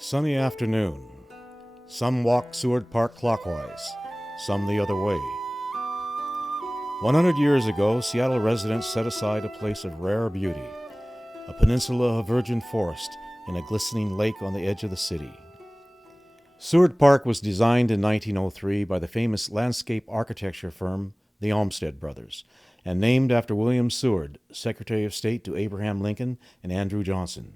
Sunny afternoon. Some walk Seward Park clockwise, some the other way. 100 years ago, Seattle residents set aside a place of rare beauty, a peninsula of virgin forest and a glistening lake on the edge of the city. Seward Park was designed in 1903 by the famous landscape architecture firm, the Olmsted Brothers, and named after William Seward, Secretary of State to Abraham Lincoln and Andrew Johnson.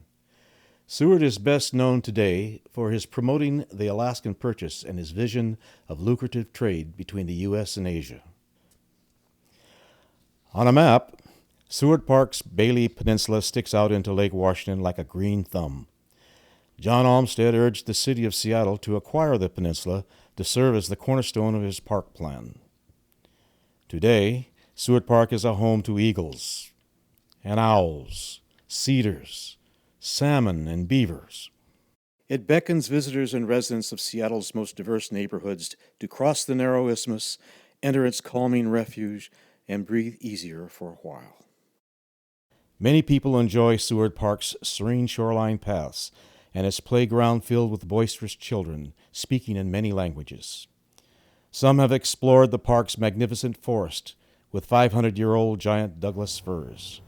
Seward is best known today for his promoting the Alaskan Purchase and his vision of lucrative trade between the U.S. and Asia. On a map, Seward Park's Bailey Peninsula sticks out into Lake Washington like a green thumb. John Olmsted urged the city of Seattle to acquire the peninsula to serve as the cornerstone of his park plan. Today, Seward Park is a home to eagles and owls, cedars, salmon, and beavers. It beckons visitors and residents of Seattle's most diverse neighborhoods to cross the narrow isthmus, enter its calming refuge, and breathe easier for a while. Many people enjoy Seward Park's serene shoreline paths and its playground filled with boisterous children speaking in many languages. Some have explored the park's magnificent forest with 500-year-old giant Douglas firs,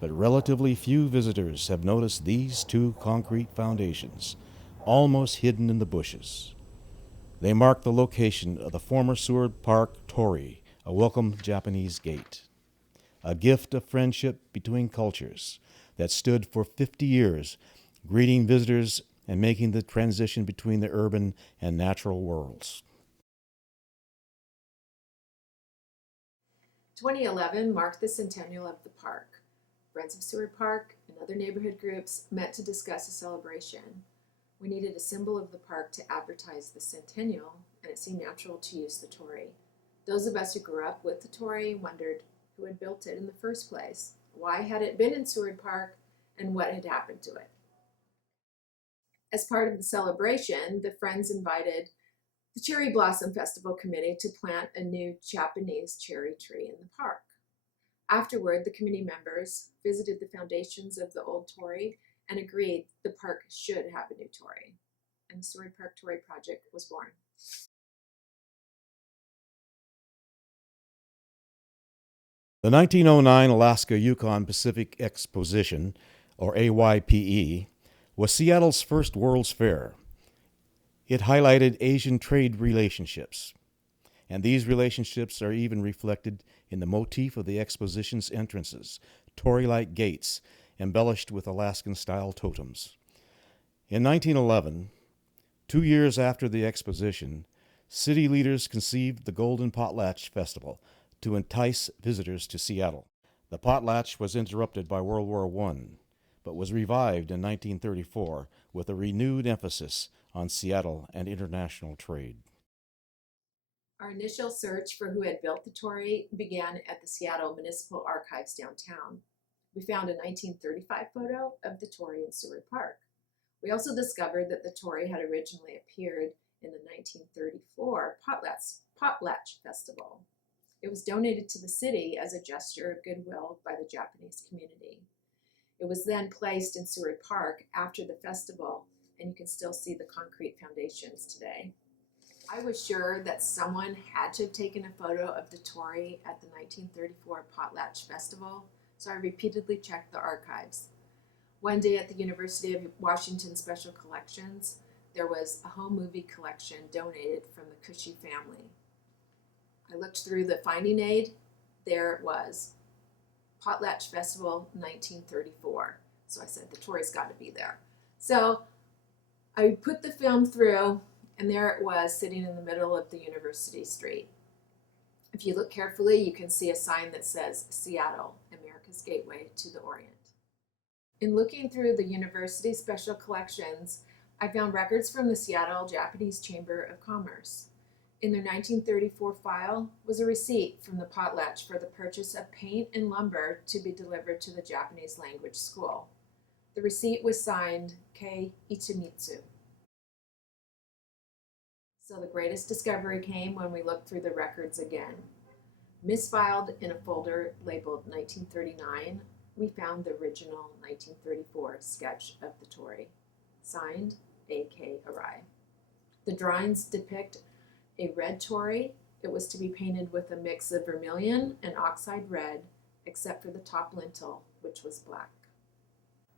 but relatively few visitors have noticed these two concrete foundations, almost hidden in the bushes. They mark the location of the former Seward Park Torii, a welcome Japanese gate, a gift of friendship between cultures that stood for 50 years, greeting visitors and making the transition between the urban and natural worlds. 2011 marked the centennial of the park. Friends of Seward Park and other neighborhood groups met to discuss a celebration. We needed a symbol of the park to advertise the centennial, and it seemed natural to use the Torii. Those of us who grew up with the Torii wondered who had built it in the first place, why had it been in Seward Park, and what had happened to it. As part of the celebration, the Friends invited the Cherry Blossom Festival Committee to plant a new Japanese cherry tree in the park. Afterward, the committee members visited the foundations of the old Torii and agreed the park should have a new Torii, and the Seward Park Torii Project was born. The 1909 Alaska-Yukon Pacific Exposition, or AYPE, was Seattle's first World's Fair. It highlighted Asian trade relationships, and these relationships are even reflected in the motif of the exposition's entrances, Torii-like gates embellished with Alaskan-style totems. In 1911, 2 years after the exposition, city leaders conceived the Golden Potlatch Festival to entice visitors to Seattle. The potlatch was interrupted by World War I, but was revived in 1934 with a renewed emphasis on Seattle and international trade. Our initial search for who had built the Torii began at the Seattle Municipal Archives downtown. We found a 1935 photo of the Torii in Seward Park. We also discovered that the Torii had originally appeared in the 1934 Potlatch Festival. It was donated to the city as a gesture of goodwill by the Japanese community. It was then placed in Seward Park after the festival, and you can still see the concrete foundations today. I was sure that someone had to have taken a photo of the Torii at the 1934 Potlatch Festival, so I repeatedly checked the archives. One day at the University of Washington Special Collections, there was a home movie collection donated from the Cushy family. I looked through the finding aid. There it was, Potlatch Festival 1934. So I said, the Torii's got to be there. So I put the film through, and there it was sitting in the middle of the University Street. If you look carefully, you can see a sign that says Seattle, America's Gateway to the Orient. In looking through the University Special Collections, I found records from the Seattle Japanese Chamber of Commerce. In their 1934 file was a receipt from the potlatch for the purchase of paint and lumber to be delivered to the Japanese language school. The receipt was signed Kei Ichimitsu. So the greatest discovery came when we looked through the records again. Misfiled in a folder labeled 1939, we found the original 1934 sketch of the Torii, signed A.K. Arai. The drawings depict a red torii. It was to be painted with a mix of vermilion and oxide red, except for the top lintel, which was black.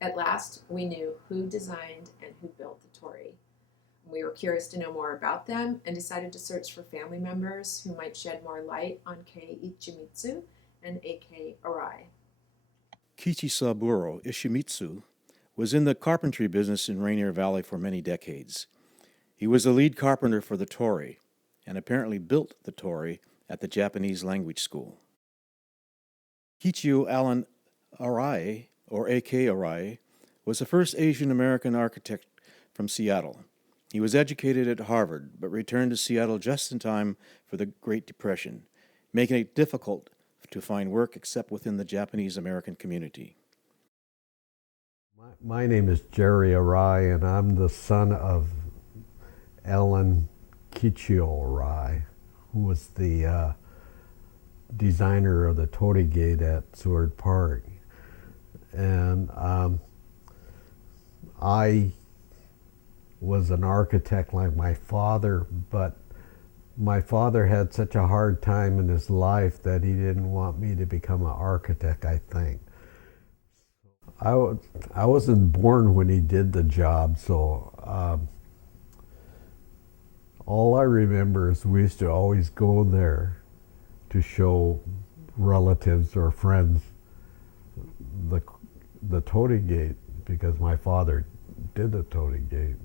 At last, we knew who designed and who built the torii. We were curious to know more about them and decided to search for family members who might shed more light on Kei Ichimitsu and A.K. Arai. Kichisaburo Ishimitsu was in the carpentry business in Rainier Valley for many decades. He was the lead carpenter for the Torii, and apparently built the Torii at the Japanese language school. Kichio Allen Arai, or A.K. Arai, was the first Asian American architect from Seattle. He was educated at Harvard, but returned to Seattle just in time for the Great Depression, making it difficult to find work except within the Japanese American community. My name is Jerry Arai, and I'm the son of Ellen Kichio Arai, who was the designer of the Torii Gate at Seward Park. And I was an architect like my father, but my father had such a hard time in his life that he didn't want me to become an architect, I think. I wasn't born when he did the job, so all I remember is we used to always go there to show relatives or friends the Torii Gate, because my father did the Torii Gate,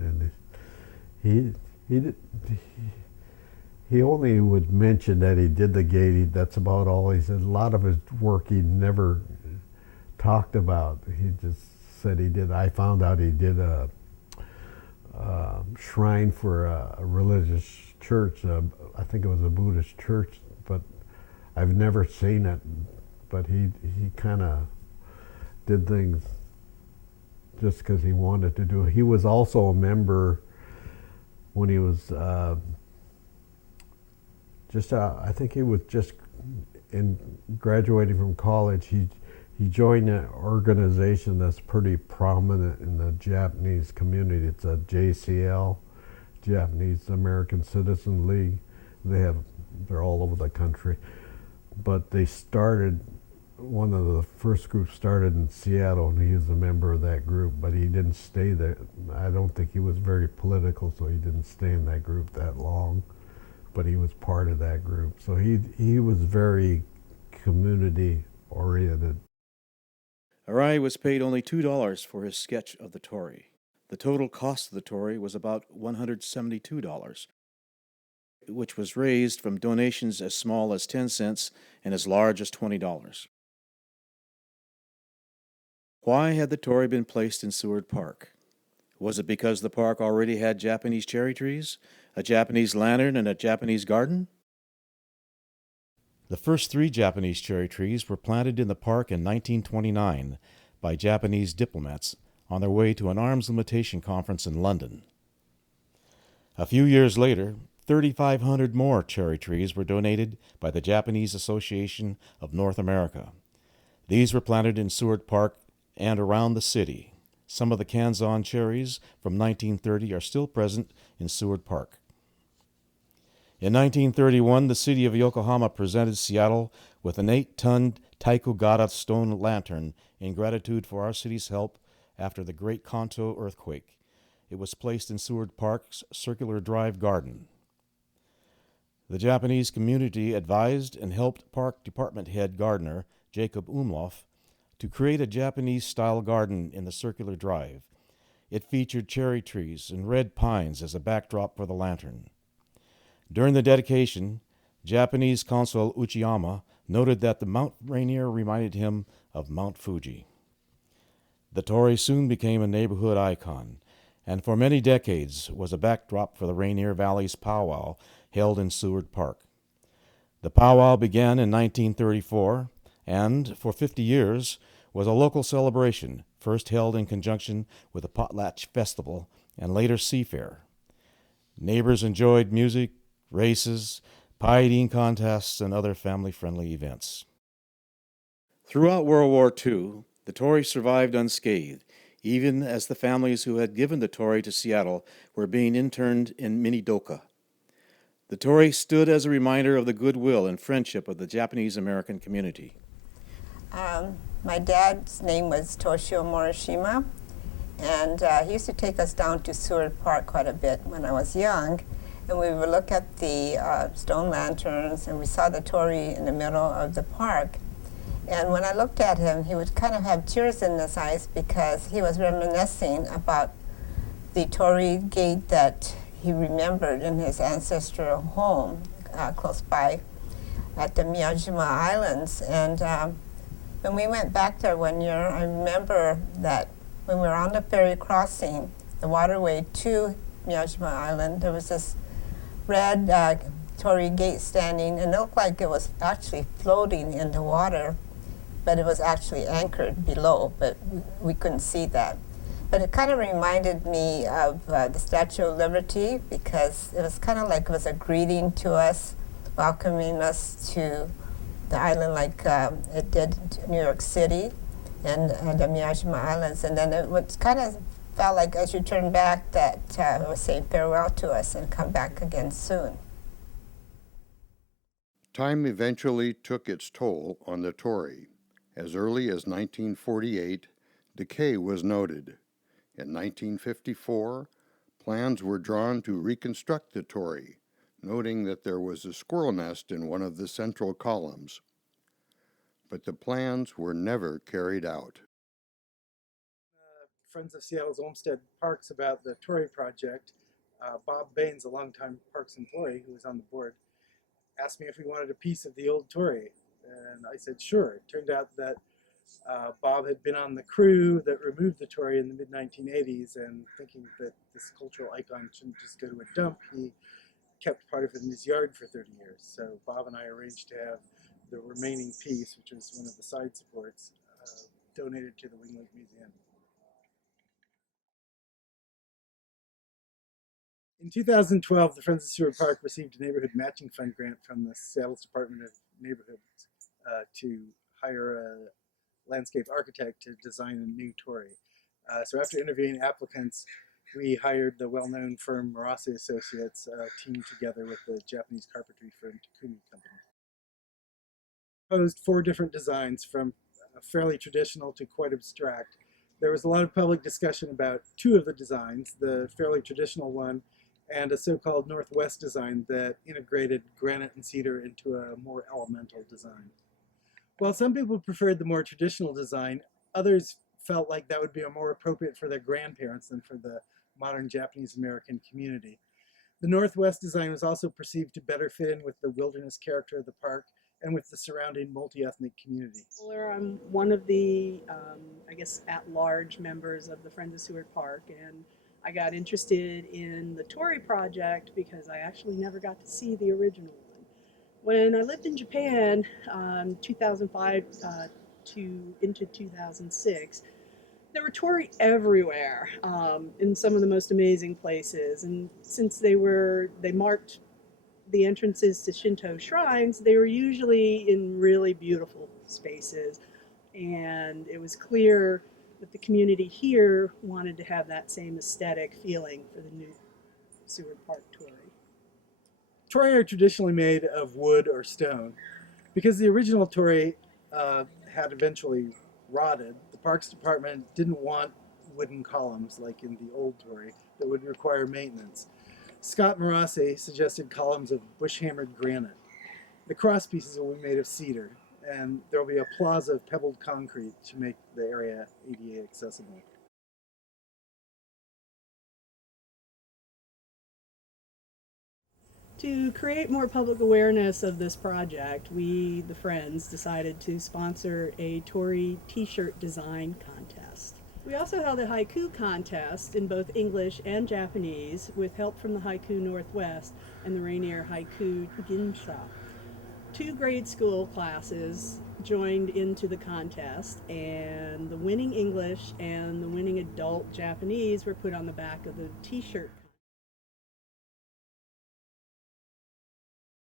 and he only would mention that he did the gate. That's about all he said. A lot of his work he never talked about. He just said he did. I found out he did a shrine for a religious church. I think it was a Buddhist church, but I've never seen it. But he kind of did things just because he wanted to do it. He was also a member when he was I think he was just graduating from college. He joined an organization that's pretty prominent in the Japanese community. It's a JCL, Japanese American Citizen League. They're all over the country. But they started, one of the first groups started in Seattle, and he was a member of that group, but he didn't stay there. I don't think he was very political, so he didn't stay in that group that long, but he was part of that group. So he was very community oriented. Arai was paid only $2 for his sketch of the Torii. The total cost of the Torii was about $172, which was raised from donations as small as 10 cents and as large as $20. Why had the Torii been placed in Seward Park? Was it because the park already had Japanese cherry trees, a Japanese lantern, and a Japanese garden? The first 3 Japanese cherry trees were planted in the park in 1929 by Japanese diplomats on their way to an arms limitation conference in London. A few years later, 3,500 more cherry trees were donated by the Japanese Association of North America. These were planted in Seward Park and around the city. Some of the Kanzan cherries from 1930 are still present in Seward Park. In 1931, the city of Yokohama presented Seattle with an 8-ton Taikugata stone lantern in gratitude for our city's help after the Great Kanto earthquake. It was placed in Seward Park's Circular Drive garden. The Japanese community advised and helped Park Department head gardener Jacob Umlauf to create a Japanese-style garden in the Circular Drive. It featured cherry trees and red pines as a backdrop for the lantern. During the dedication, Japanese Consul Uchiyama noted that the Mount Rainier reminded him of Mount Fuji. The Torii soon became a neighborhood icon, and for many decades was a backdrop for the Rainier Valley's powwow held in Seward Park. The powwow began in 1934 and, for 50 years, was a local celebration, first held in conjunction with a potlatch festival and later seafair. Neighbors enjoyed music, races, pie eating contests, and other family-friendly events. Throughout World War II, the Torii survived unscathed, even as the families who had given the Torii to Seattle were being interned in Minidoka. The Torii stood as a reminder of the goodwill and friendship of the Japanese-American community. My dad's name was Toshio Morishima, and he used to take us down to Seward Park quite a bit when I was young, and we would look at the stone lanterns, and we saw the Torii in the middle of the park. And when I looked at him, he would kind of have tears in his eyes because he was reminiscing about the Torii gate that he remembered in his ancestral home close by at the Miyajima Islands. And when we went back there one year, I remember that when we were on the ferry crossing the waterway to Miyajima Island, there was this red Torii gate standing, and it looked like it was actually floating in the water, but it was actually anchored below, but we couldn't see that. But it kind of reminded me of the Statue of Liberty, because it was kind of like it was a greeting to us, welcoming us to the island like it did to New York City and the Miyajima Islands. And then it was kind of felt like as you turn back that it was saying farewell to us and come back again soon. Time eventually took its toll on the Torii. As early as 1948, decay was noted. In 1954, plans were drawn to reconstruct the Torii, noting that there was a squirrel nest in one of the central columns. But the plans were never carried out. Friends of Seattle's Olmsted Parks about the Torii project. Bob Baines, a longtime Parks employee who was on the board, asked me if we wanted a piece of the old Torii. And I said, sure. It turned out that Bob had been on the crew that removed the Torii in the mid-1980s, and thinking that this cultural icon shouldn't just go to a dump, he kept part of it in his yard for 30 years. So Bob and I arranged to have the remaining piece, which was one of the side supports, donated to the Wing Lake Museum. In 2012, the Friends of Seward Park received a neighborhood matching fund grant from the Seattle Department of Neighborhoods to hire a landscape architect to design a new Torii. So after interviewing applicants, we hired the well-known firm Marase Associates, teamed together with the Japanese carpentry firm Takumi Company. Proposed 4 different designs, from fairly traditional to quite abstract. There was a lot of public discussion about 2 of the designs, the fairly traditional one and a so-called Northwest design that integrated granite and cedar into a more elemental design. While some people preferred the more traditional design, others felt like that would be more appropriate for their grandparents than for the modern Japanese-American community. The Northwest design was also perceived to better fit in with the wilderness character of the park and with the surrounding multi-ethnic community. I'm one of the, at-large members of the Friends of Seward Park, and I got interested in the Torii project because I actually never got to see the original one. When I lived in Japan, 2005 into 2006, there were Torii everywhere, in some of the most amazing places. And since they marked the entrances to Shinto shrines, they were usually in really beautiful spaces. And it was clear that the community here wanted to have that same aesthetic feeling for the new Seward Park Torii. Torii are traditionally made of wood or stone. Because the original Torii had eventually rotted, the Parks Department didn't want wooden columns like in the old Torii that would require maintenance. Scott Marase suggested columns of bush-hammered granite. The cross pieces will be made of cedar, and there will be a plaza of pebbled concrete to make the area ADA accessible. To create more public awareness of this project, we, the Friends, decided to sponsor a Torii t-shirt design contest. We also held a haiku contest in both English and Japanese with help from the Haiku Northwest and the Rainier Haiku Ginsha. 2 grade school classes joined into the contest, and the winning English and the winning adult Japanese were put on the back of the t-shirt.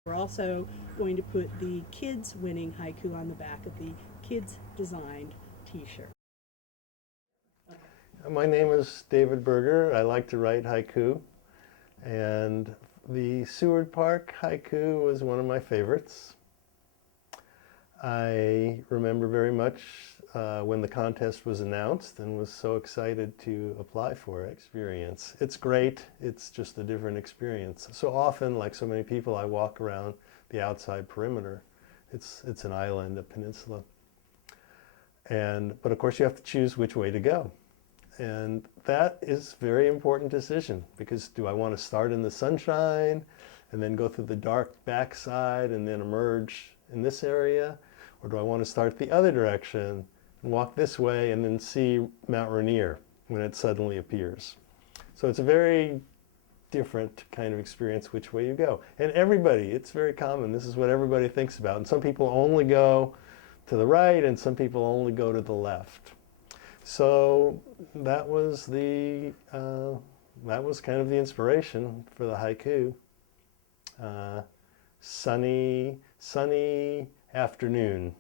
We're also going to put the kids winning haiku on the back of the kids designed t-shirt. My name is David Berger. I like to write haiku, and the Seward Park haiku was one of my favorites. I remember very much when the contest was announced and was so excited to apply for it. Experience. It's great. It's just a different experience. So often, like so many people, I walk around the outside perimeter. It's an island, a peninsula. But of course you have to choose which way to go. And that is a very important decision, because do I want to start in the sunshine and then go through the dark backside and then emerge in this area? Or do I want to start the other direction and walk this way and then see Mount Rainier when it suddenly appears? So it's a very different kind of experience which way you go. And everybody, it's very common, this is what everybody thinks about. And some people only go to the right and some people only go to the left. So that was kind of the inspiration for the haiku. Sunny afternoon.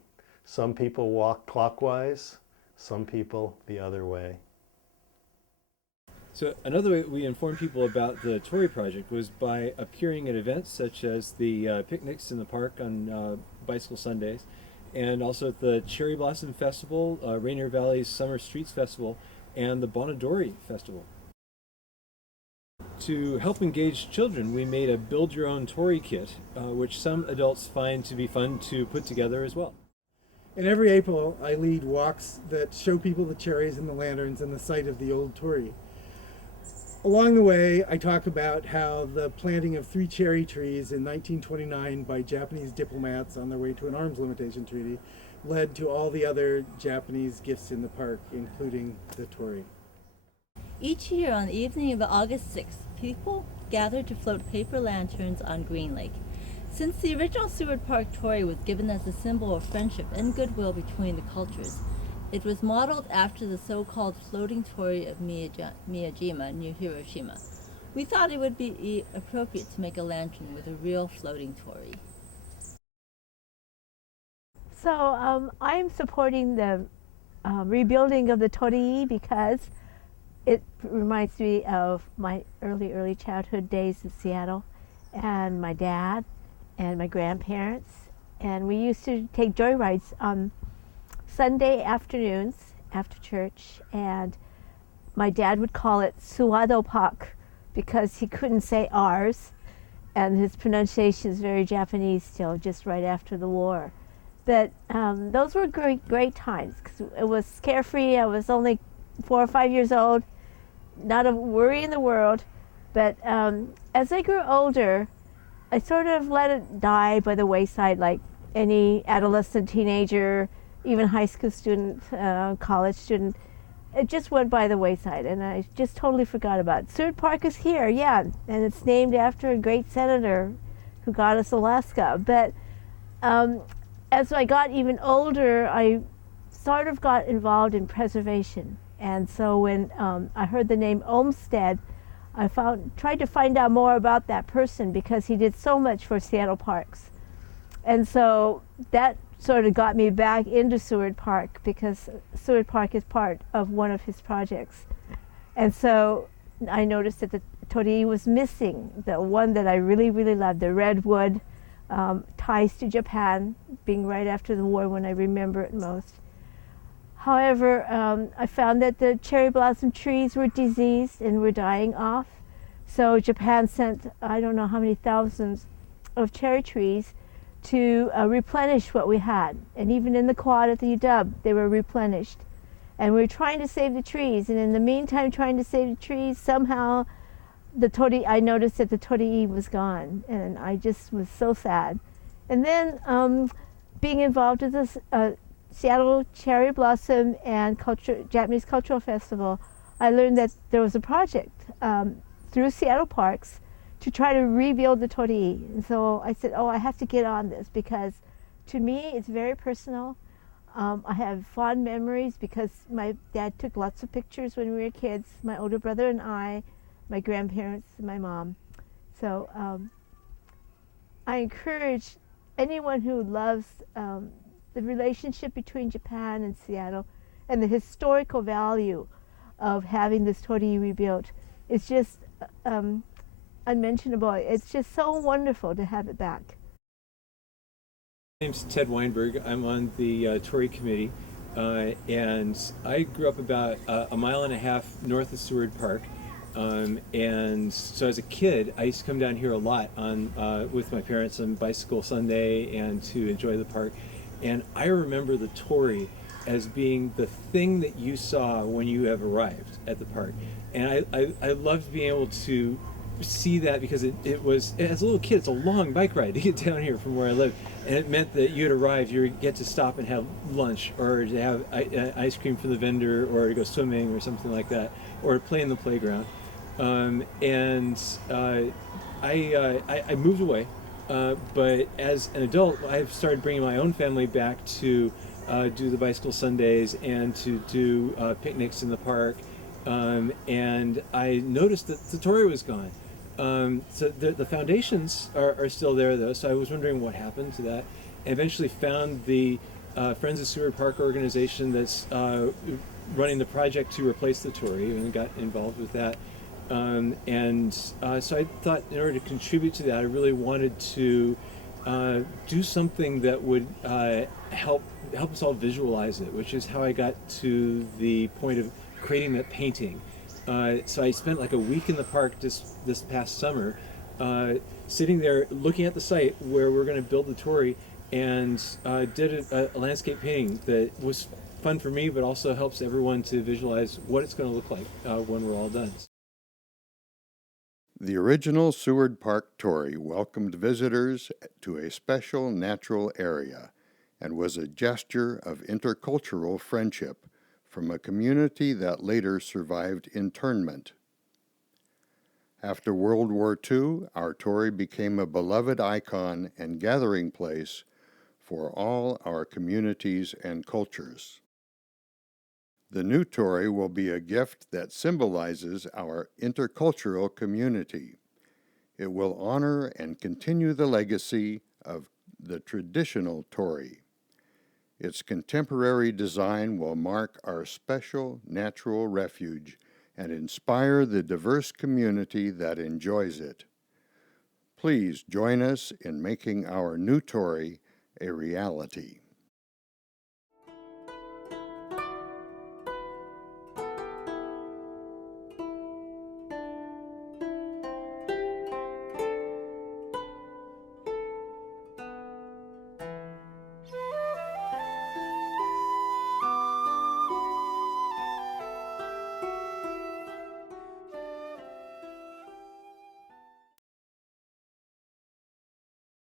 Some people walk clockwise, some people the other way. So another way we informed people about the Torii project was by appearing at events such as the picnics in the park on bicycle Sundays, and also at the Cherry Blossom Festival, Rainier Valley's Summer Streets Festival, and the Bonadori Festival. To help engage children, we made a build-your-own Torii kit, which some adults find to be fun to put together as well. And every April, I lead walks that show people the cherries and the lanterns and the site of the old Torii. Along the way, I talk about how the planting of 3 cherry trees in 1929 by Japanese diplomats on their way to an arms limitation treaty led to all the other Japanese gifts in the park, including the Torii. Each year on the evening of August 6th, people gather to float paper lanterns on Green Lake. Since the original Seward Park Torii was given as a symbol of friendship and goodwill between the cultures, it was modeled after the so-called floating Torii of Miyajima near Hiroshima. We thought it would be appropriate to make a lantern with a real floating Torii. So I'm supporting the rebuilding of the Torii because it reminds me of my early childhood days in Seattle, and my dad and my grandparents. And we used to take joyrides on Sunday afternoons after church, and my dad would call it Seattleites Park because he couldn't say ours, and his pronunciation is very Japanese still, just right after the war. But those were great times because it was carefree. I was only 4 or 5 years old, not a worry in the world. But as I grew older, I sort of let it die by the wayside like any adolescent, teenager, even high school student, college student. It just went by the wayside, and I just totally forgot about it. Seward Park is here, yeah, and it's named after a great senator who got us Alaska. But as I got even older, I sort of got involved in preservation. And so when I heard the name Olmsted, I tried to find out more about that person because he did so much for Seattle parks. And so that sort of got me back into Seward Park because Seward Park is part of one of his projects. And so I noticed that the Torii was missing, the one that I really loved, the redwood, ties to Japan, being right after the war when I remember it most. However, I found that the cherry blossom trees were diseased and were dying off. So Japan sent, I don't know how many thousands of cherry trees to replenish what we had. And even in the quad at the UW, they were replenished. And we were trying to save the trees. And in the meantime, trying to save the trees, somehow I noticed that the Torii was gone. And I just was so sad. And then being involved with this Seattle Cherry Blossom and Japanese Cultural Festival, I learned that there was a project through Seattle Parks to try to rebuild the Torii. And so I said, oh, I have to get on this because to me it's very personal. I have fond memories because my dad took lots of pictures when we were kids, my older brother and I, my grandparents, and my mom. So I encourage anyone who loves the relationship between Japan and Seattle and the historical value of having this torii rebuilt. It's just unmentionable. It's just so wonderful to have it back. My name's Ted Weinberg. I'm on the Torii committee, and I grew up about a mile and a half north of Seward Park. And so as a kid, I used to come down here a lot with my parents on Bicycle Sunday and to enjoy the park. And I remember the Torii as being the thing that you saw when you have arrived at the park. And I loved being able to see that because it was, as a little kid, it's a long bike ride to get down here from where I live. And it meant that you had arrived, you would get to stop and have lunch, or to have ice cream from the vendor, or to go swimming or something like that, or to play in the playground. I moved away, but as an adult, I've started bringing my own family back to do the Bicycle Sundays and to do picnics in the park. And I noticed that the Torii was gone. So the foundations are still there, though, so I was wondering what happened to that. I eventually found the Friends of Seward Park organization that's running the project to replace the Torii, and got involved with that. So I thought, in order to contribute to that, I really wanted to do something that would help us all visualize it, which is how I got to the point of creating that painting. So I spent like a week in the park this past summer, sitting there looking at the site where we're going to build the Torii, and did a landscape painting that was fun for me, but also helps everyone to visualize what it's going to look like when we're all done. The original Seward Park Torii welcomed visitors to a special natural area and was a gesture of intercultural friendship from a community that later survived internment. After World War II, our Torii became a beloved icon and gathering place for all our communities and cultures. The new Torii will be a gift that symbolizes our intercultural community. It will honor and continue the legacy of the traditional Torii. Its contemporary design will mark our special natural refuge and inspire the diverse community that enjoys it. Please join us in making our new Torii a reality.